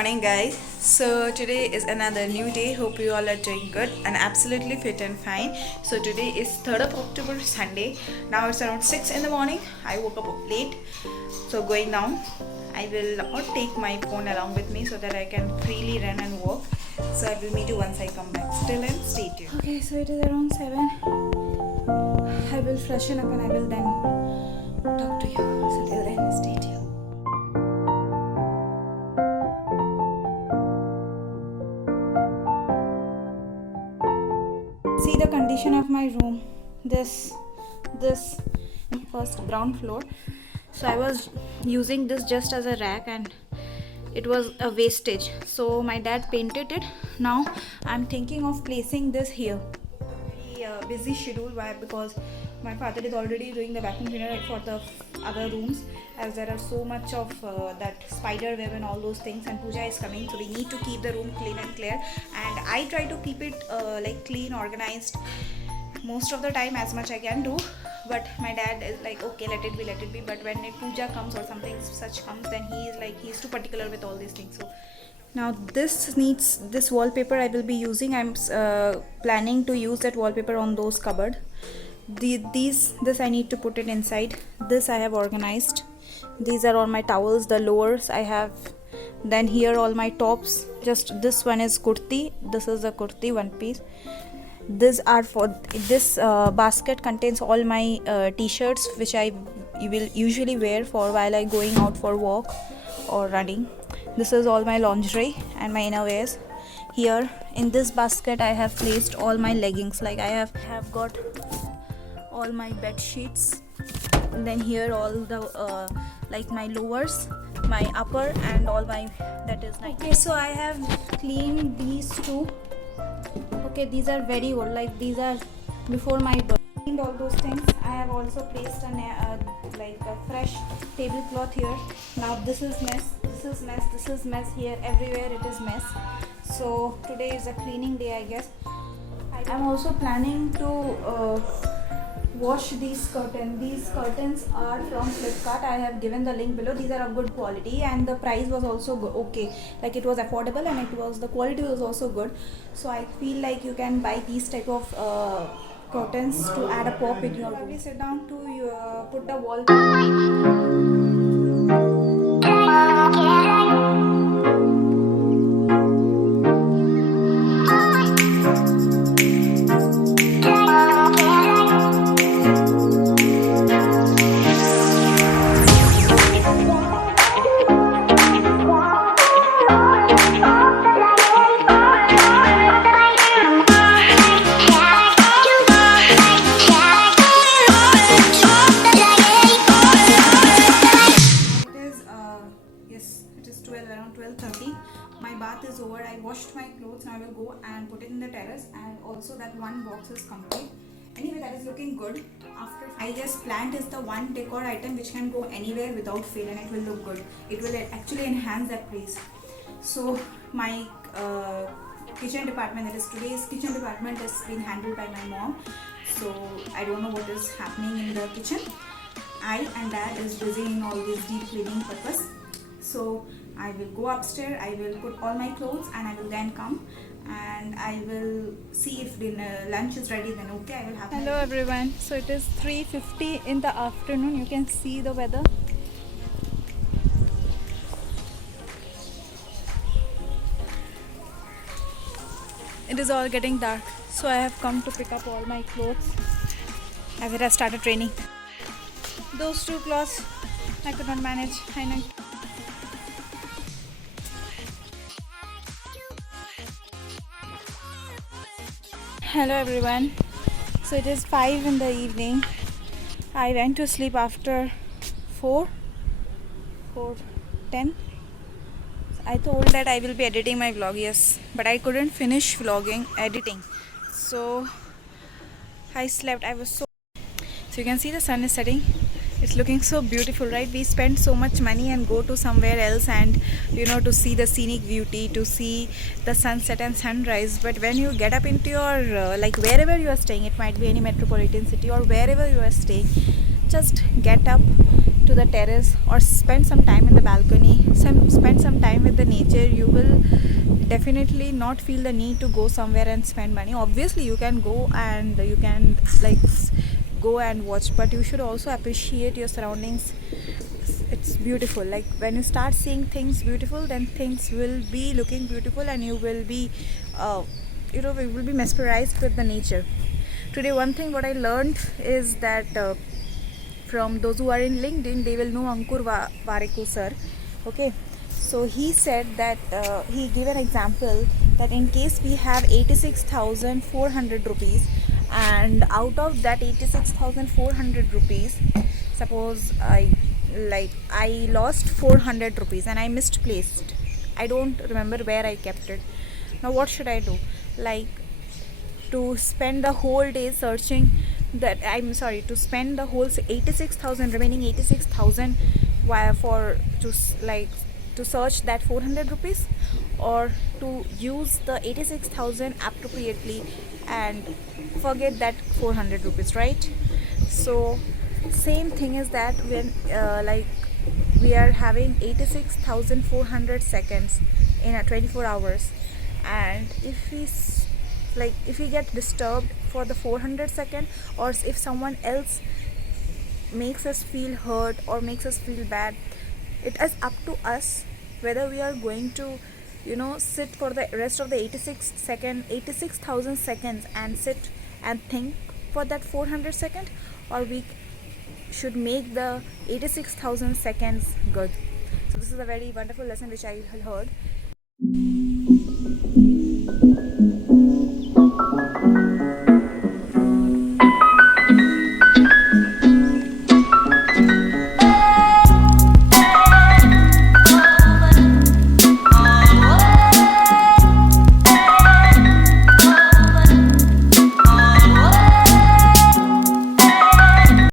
morning, guys. So today is another new day. Hope you all are doing good and absolutely fit and fine. So today is 3rd of October, Sunday. Now it's around 6 in the morning. I woke up late, so going down. I will not take my phone along with me so that I can freely run and walk. So I will meet you once I come back. Still and stay tuned. Okay, so it is around 7. I will freshen up and I will then talk to you. So till then, stay tuned. See the condition of my room. This first ground floor. So I was using this just as a rack and it was a wastage. So my dad painted it. Now I'm thinking of placing this here. Very busy schedule. Why? Because my father is already doing the vacuum cleaner for the other rooms, as there are so much of that spider web and all those things, and puja is coming, so we need to keep the room clean and clear. And I try to keep it like clean, organized most of the time as much I can do. But my dad is like, okay, let it be. But when a puja comes or something such comes, then he's too particular with all these things. So now this wallpaper I will be using. I'm planning to use that wallpaper on those cupboard. This I need to put it inside. This I have organized. These are all my towels, the lowers I have. Then here all my tops. Just this one is kurti. This is a kurti, one piece. These are for this basket contains all my t-shirts which I will usually wear for while I going out for walk or running. This is all my lingerie and my innerwears. Here in this basket I have placed all my leggings. Like I have got all my bed sheets, and then here all the like my lowers, my upper, and all my that is nice. Okay, so I have cleaned these two. Okay, these are very old, like these are before my birth. Cleaned all those things. I have also placed like a fresh tablecloth here. Now this is mess here, everywhere it is mess. So today is a cleaning day, I guess. I'm also planning to wash these curtains. These curtains are from Flipkart. I have given the link below. These are of good quality and the price was also okay. Like it was affordable and the quality was also good. So I feel like you can buy these type of curtains to add a pop in your room. Probably sit down to put the wallpaper. Around 12:30. My bath is over. I washed my clothes. Now I will go and put it in the terrace, and also that one box is complete. Anyway, that is looking good. After I guess plant is the one decor item which can go anywhere without fail and it will look good. It will actually enhance that place. So my kitchen department, that is today's kitchen department, has been handled by my mom. So I don't know what is happening in the kitchen. I and dad is busy in all this deep cleaning purpose. So I will go upstairs, I will put all my clothes, and I will then come and I will see if lunch is ready. Then okay, I will have. Hello everyone. So it is 3:50 in the afternoon. You can see the weather. It is all getting dark. So I have come to pick up all my clothes as it has started raining. Those two clothes I could not manage. I know. Hello everyone. So it is 5 in the evening. I went to sleep after 4:10. I told that I will be editing my vlog, yes, but I couldn't finish editing. So I slept. I was so you can see the sun is setting. It's looking so beautiful, right? We spend so much money and go to somewhere else and to see the scenic beauty, to see the sunset and sunrise. But when you get up into your like wherever you are staying, it might be any metropolitan city or wherever you are staying, just get up to the terrace or spend some time in the balcony, spend some time with the nature, you will definitely not feel the need to go somewhere and spend money. Obviously you can go and you can like go and watch, but you should also appreciate your surroundings. It's beautiful. Like when you start seeing things beautiful, then things will be looking beautiful and you will be you will be mesmerized with the nature. Today one thing what I learned is that from those who are in LinkedIn, they will know Ankur Wareku sir. Okay, so he said that he gave an example that in case we have 86,400 rupees, and out of that 86,400 rupees, suppose I lost 400 rupees and I misplaced. I don't remember where I kept it. Now what should I do? Like to spend the whole day searching that, I'm sorry, to spend the whole 86,000 remaining 86,000 for to search that 400 rupees, or to use the 86,000 appropriately and forget that 400 rupees, right? So same thing is that when we are having 86,400 seconds in a 24 hours, and if we get disturbed for the 400 second, or if someone else makes us feel hurt or makes us feel bad, it is up to us whether we are going to sit for the rest of the 86,000 seconds and sit and think for that 400 second, or we should make the 86,000 seconds good. So this is a very wonderful lesson which I heard.